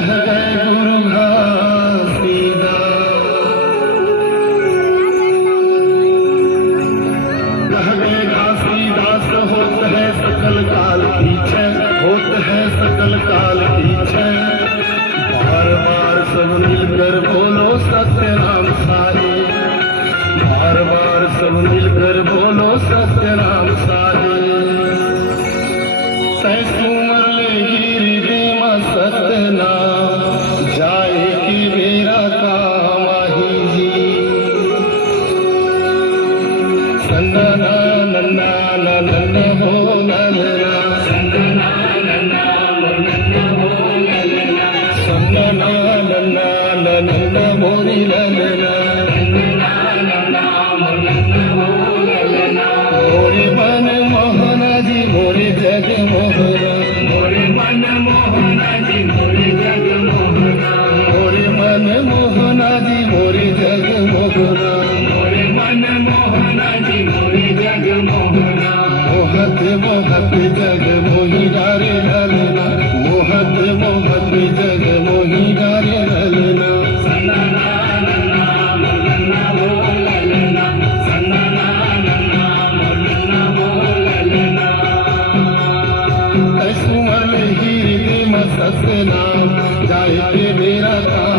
रह गए गुरु घासीदास, रह गए घासीदास। होत है सकल काल पीछे, होत है सकल काल पीछे। बार बार सब मिलकर बोलो सत्य नाम सारे, बार बार सब मिलकर बोलो सत्य नाम सारे। तैसूमर ले गिरिदेमा सतनाम, जाए कि मेरा काम आही जी। संदना नन्ना नन्ना हो नन्ना, संदना नन्ना नन्ना हो नन्ना, संदना नन्ना नन्ना मोरी नन्ना, संदना नन्ना नन्ना हो नन्ना। मोरे मन मोहना जी मोरे जग मोहना, मोरे मन मोहना जी मोरे जग मोहना, मोरे मन मोहना जी मोरे जग मोहना, मोरे मन मोहना जी मोरे जग मोहना। मोहत मोहत जग मोही डारे ललना, मोहत मोहत जग मोही डारे ललना। संदना नन्ना नन्ना हो ललना, संदना नन्ना नन्ना हो ललना। तैसूमर ले गिरिदेमा सतनाम, जाए कि मेरा काम